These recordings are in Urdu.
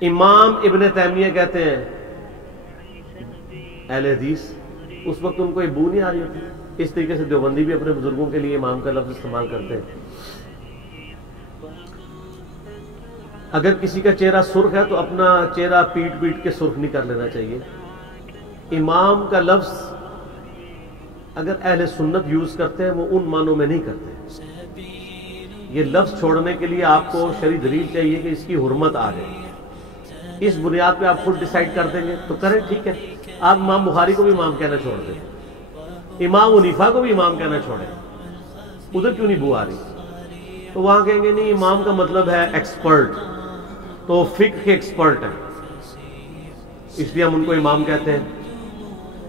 امام ابن تیمیہ کہتے ہیں اہل حدیث اس وقت ان کو یہ بو نہیں آ رہی ہوتی. اس طریقے سے دیوبندی بھی اپنے بزرگوں کے لیے امام کا لفظ استعمال کرتے ہیں. اگر کسی کا چہرہ سرخ ہے تو اپنا چہرہ پیٹ پیٹ کے سرخ نہیں کر لینا چاہیے. امام کا لفظ اگر اہل سنت یوز کرتے ہیں وہ ان معنوں میں نہیں کرتے. یہ لفظ چھوڑنے کے لیے آپ کو شرعی دلیل چاہیے کہ اس کی حرمت آ جائے. اس بنیاد پہ آپ خود ڈیسائیڈ کر دیں گے تو کریں, ٹھیک ہے. آپ امام بخاری کو بھی امام کہنا چھوڑ دیں, امام حنیفہ کو بھی امام کہنا چھوڑیں. ادھر کیوں نہیں بو آ رہی؟ تو وہاں کہیں گے نہیں امام کا مطلب ہے ایکسپرٹ, تو فقہ کے ایکسپرٹ ہیں اس لیے ہم ان کو امام کہتے ہیں.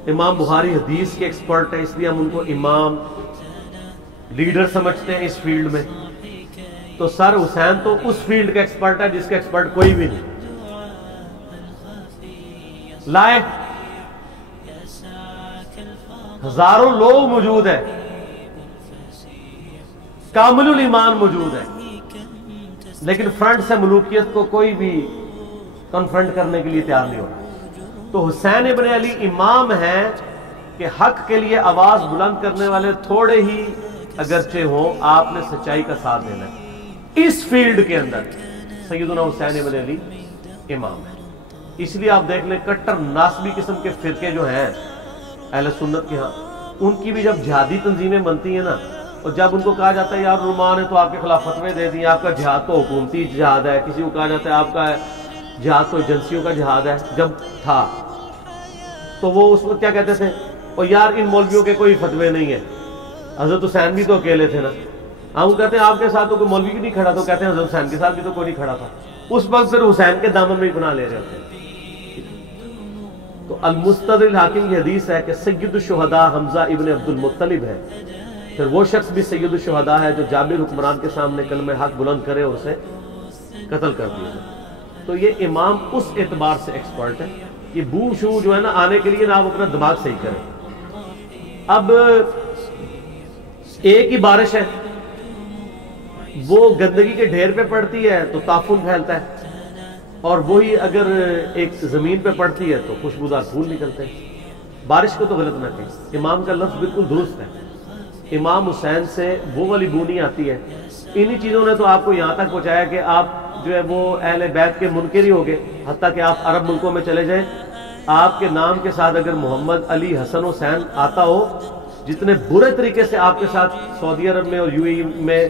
امام بخاری حدیث کے ایکسپرٹ ہیں اس لیے ہم ان کو امام لیڈر سمجھتے ہیں اس فیلڈ میں. تو سر حسین تو اس فیلڈ کا ایکسپرٹ ہے جس کا ایکسپرٹ کوئی بھی نہیں. لائے ہزاروں لوگ موجود ہیں, کامل الایمان موجود ہے, لیکن فرنٹ سے ملوکیت کو کوئی بھی کنفرنٹ کرنے کے لیے تیار نہیں ہو رہا. تو حسین ابن علی امام ہیں کہ حق کے لیے آواز بلند کرنے والے تھوڑے ہی اگرچہ ہوں, آپ نے سچائی کا ساتھ دینا ہے. اس فیلڈ کے اندر سیدنا حسین ابن علی امام ہے. اس لیے آپ دیکھ لیں کٹر ناسبی قسم کے فرقے جو ہیں اہل سنت کے ہاں, ان کی بھی جب جہادی تنظیمیں بنتی ہیں نا, اور جب ان کو کہا جاتا ہے یار علماء نے تو آپ کے خلاف فتوے دے دیے, آپ کا جہاد تو حکومتی جہاد ہے, کسی کو کہا جاتا ہے آپ کا جہاد تو ایجنسیوں کا جہاد ہے, جب تھا تو وہ اس وقت کیا کہتے تھے, اور یار ان مولویوں کے کوئی فتوے نہیں ہے, حضرت حسین بھی تو اکیلے تھے نا. ہم کہتے ہیں آپ کے ساتھ تو کوئی مولوی بھی نہیں کھڑا, تو کہتے ہیں حضرت حسین کے ساتھ بھی تو کوئی نہیں کھڑا تھا. اس وقت پھر حسین کے دامن میں ہی گناہ لے رہے ہوتے ہیں. تو المستدرک الحاکم کی حدیث ہے کہ سید الشہداء حمزہ ابن عبد المطلب ہے. پھر وہ شخص بھی سید الشہداء ہے جو جابر حکمران کے سامنے کلمہ حق بلند کرے اور اسے قتل کر دیا. تو یہ امام اس اعتبار سے ایکسپرٹ ہے. یہ بو شو جو ہے نا آنے کے لیے نا آپ اپنا دماغ صحیح کریں. اب ایک ہی بارش ہے, وہ گندگی کے ڈھیر پہ پڑتی ہے تو تعفن پھیلتا ہے, اور وہی اگر ایک زمین پہ پڑتی ہے تو خوشبودار پھول نکلتے ہیں. بارش کو تو غلط نہ کہیں, امام کا لفظ بالکل درست ہے. امام حسین سے وہ والی بو نہیں آتی ہے. انہی چیزوں نے تو آپ کو یہاں تک پہنچایا کہ آپ جو ہے وہ اہل بیت کے منکر ہی ہو گئے. حتیٰ کہ آپ عرب ملکوں میں چلے جائیں, آپ کے نام کے ساتھ اگر محمد علی حسن حسین آتا ہو, جتنے برے طریقے سے آپ کے ساتھ سعودی عرب میں اور یو اے ای میں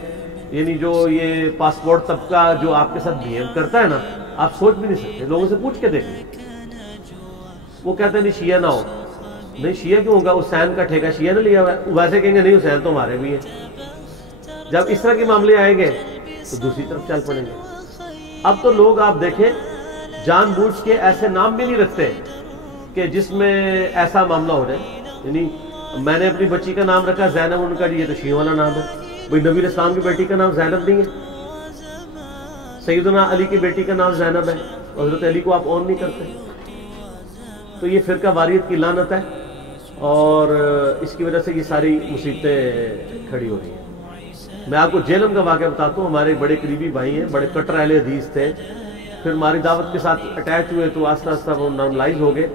یعنی جو یہ پاسپورٹ طبقہ جو آپ کے ساتھ بہیو کرتا ہے نا, آپ سوچ بھی نہیں سکتے. لوگوں سے پوچھ کے دیکھیں, وہ کہتے ہیں نہیں شیعہ نہ ہو. نہیں شیعہ کیوں ہوگا, حسین کا ٹھیکہ شیعہ نے لیا ہوا ہے. ویسے کہیں گے نہیں حسین تو ہمارے بھی ہیں. جب اس طرح کے معاملے آئیں گے تو دوسری طرف چل پڑیں گے. اب تو لوگ آپ دیکھیں جان بوجھ کے ایسے نام بھی نہیں رکھتے کہ جس میں ایسا معاملہ ہو جائے. یعنی میں نے اپنی بچی کا نام رکھا زینب, ان کا یہ تو شیعوں والا نام ہے. بھائی نبی اسلام کی بیٹی کا نام زینب نہیں ہے, سیدنا علی کی بیٹی کا نام زینب ہے, حضرت علی کو آپ اون نہیں کرتے. تو یہ فرقہ واریت کی لعنت ہے, اور اس کی وجہ سے یہ ساری مصیبتیں کھڑی ہو رہی ہیں. میں آپ کو جہلم کا واقعہ بتاتا ہوں. ہمارے بڑے قریبی بھائی ہیں, بڑے کٹر اہل حدیث تھے, پھر ہماری دعوت کے ساتھ اٹیچ ہوئے تو آہستہ آہستہ وہ نارملائز ہو گئے.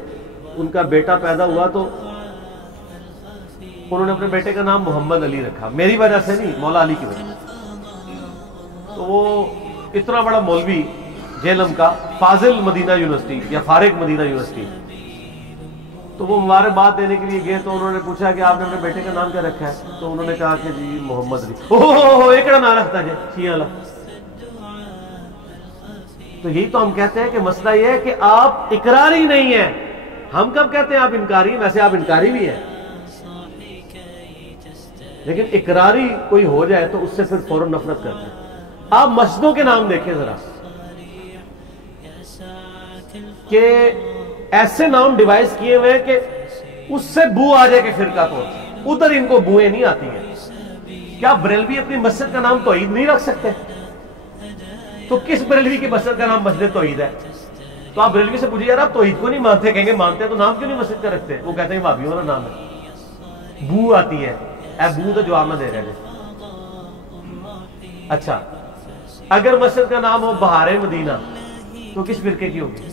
ان کا بیٹا پیدا ہوا تو انہوں نے اپنے بیٹے کا نام محمد علی رکھا, میری وجہ سے نہیں, مولا علی کی وجہ سے. تو وہ اتنا بڑا مولوی جہلم کا, فاضل مدینہ یونیورسٹی یا فارغ مدینہ یونیورسٹی, تو وہ مبارکباد دینے کے لیے گئے. تو انہوں نے پوچھا کہ آپ نے اپنے بیٹے کا نام کیا رکھا ہے؟ تو انہوں نے کہا کہ جی محمد علی. اوہ ایکڑا نام رکھتا ہے شیعہ والا. تو یہی تو ہم کہتے ہیں کہ مسئلہ یہ ہے کہ آپ اقراری نہیں ہیں. ہم کب کہتے ہیں آپ انکاری؟ ویسے آپ انکاری بھی ہیں, لیکن اقراری کوئی ہو جائے تو اس سے پھر فوراً نفرت کرتے ہیں. آپ مسجدوں کے نام دیکھیں ذرا, کہ ایسے نام ڈیوائز کیے ہوئے کہ اس سے بو آ جائے کہ فرقہ تو ادھر ان کو بوئیں نہیں آتی ہیں. کیا بریلوی اپنی مسجد کا نام توحید نہیں رکھ سکتے؟ تو کس بریلوی کی مسجد کا نام مسجد توحید ہے؟ تو آپ بریلوی سے پوچھیے یار آپ توحید کو نہیں مانتے, کہیں گے مانتے ہیں, تو نام کیوں نہیں مسجد کا رکھتے؟ وہ کہتے ہیں وہابیوں والا نام ہے, بو آتی ہے. اے بو تو جواب نہ دے رہے ہیں. اچھا اگر مسجد کا نام ہو بہار مدینہ تو کس فرقے کی ہوگی؟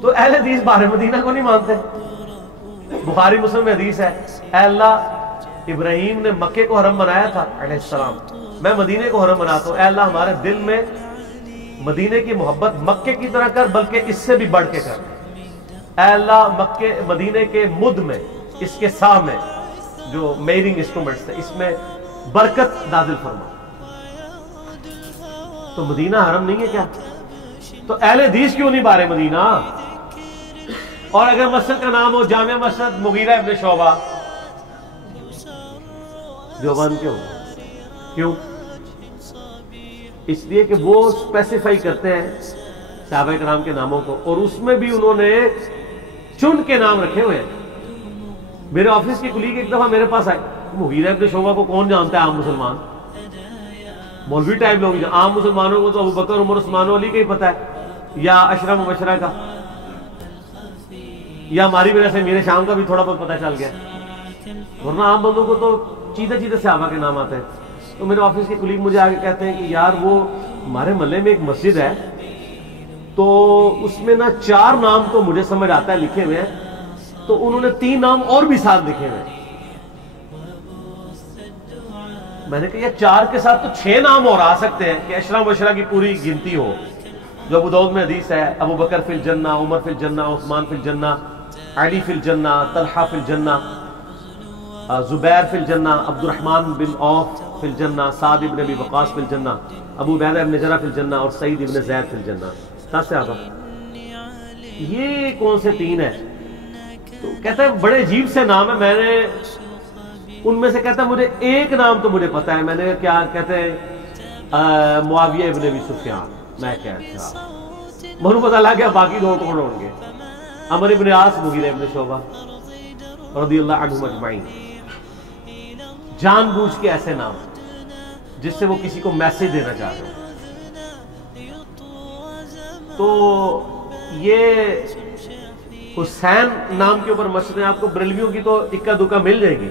تو اہل حدیث بحر مدینہ کو نہیں مانتے. بخاری مسلم میں حدیث ہے، اے اللہ ابراہیم نے مکے کو حرم بنایا تھا علیہ السلام، میں مدینے کو حرم بناتا ہوں، اے اللہ ہمارے دل میں مدینے کی محبت مکے کی طرح کر، بلکہ اس سے بھی بڑھ کے کر. اے اللہ مدینے کے مد میں، اس کے سا میں جو میئرنگ انسٹرومنٹس تھے، اس میں برکت نازل فرما. تو مدینہ حرم نہیں ہے کیا؟ تو اہل حدیث کیوں نہیں بارے مدینہ؟ اور اگر مسجد کا نام ہو جامع مسجد مغیرہ ابن شعبہ، دیوبند کیوں؟ کیوں؟ اس لیے کہ وہ اسپیسیفائی کرتے ہیں صحابہ کرام کے ناموں کو، اور اس میں بھی انہوں نے چن کے نام رکھے ہوئے ہیں. میرے آفس کی کلیگ ایک دفعہ میرے پاس آئے، مغیرہ ابن شعبہ کو کون جانتا ہے عام مسلمان؟ مولوی ٹائپ لوگ، عام مسلمانوں کو تو ابو بکر عمر عثمان و علی کا ہی پتہ ہے، یا عشرہ مبشرہ کا، یا ہماری وجہ سے میرے شام کا بھی تھوڑا بہت پتہ چل گیا، ورنہ عام بندوں کو تو چیدہ چیدہ صحابہ کے نام آتے ہیں. تو میرے آفس کے کلیگ مجھے آگے کہتے ہیں کہ یار وہ ہمارے محلے میں ایک مسجد ہے، تو اس میں نا 4 نام تو مجھے سمجھ آتا ہے لکھے ہوئے ہیں، تو انہوں نے 3 نام اور بھی ساتھ لکھے ہوئے ہیں. میں نے کہا یہ 4 کے ساتھ تو 6 نام اور آ سکتے ہیں کہ عشرہ مبشرہ کی پوری گنتی ہو، جو ابو داؤد میں حدیث ہے، ابو بکر فی الجنہ، عمر فی الجنہ، عثمان فی الجنہ، علی فی الجنہ، طلحہ فی الجنہ، زبیر فی الجنہ، عبد الرحمن بن عوف فی الجنہ، سعد ابن ابی وقاص فی الجنہ، ابو عبیدہ ابن جرح فی الجنہ، اور سعید ابن زید فی الجنہ. 10 صحابہ. یہ کون سے 3 ہیں؟ تو کہتا ہے بڑے عجیب سے نام ہے. میں نے ان میں سے کہتا ہے مجھے ایک نام تو مجھے پتا ہے. میں نے کیا کہتے ہیں معاویہ ابن ابی سفیان. میں کیا اچھا مجھے پتا لگ گیا باقی 2 کون ہوں گے. عمر ابن عاص، مغیرہ ابن شعبہ رضی اللہ عنہم اجمعین. جان بوجھ کے ایسے نام جس سے وہ کسی کو میسج دینا چاہتے ہیں. تو یہ حسین نام کے اوپر مسجدیں آپ کو بریلویوں کی تو اکا دکا مل جائے گی،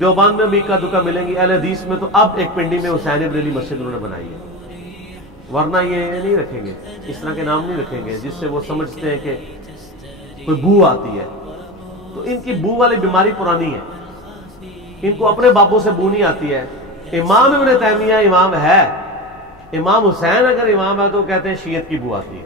دیوبند میں بھی اکا دکا ملیں گی. اہل حدیث میں تو اب ایک پنڈی میں حسین بریلی مسجد انہوں نے بنائی ہے، ورنہ یہ نہیں رکھیں گے، اس طرح کے نام نہیں رکھیں گے جس سے وہ سمجھتے ہیں کہ کوئی بو آتی ہے. تو ان کی بو والی بیماری پرانی ہے، ان کو اپنے بابوں سے بو نہیں آتی ہے. امام ابن تیمیہ امام ہے، امام حسین اگر امام ہے تو کہتے ہیں شیعت کی بو آتی ہے.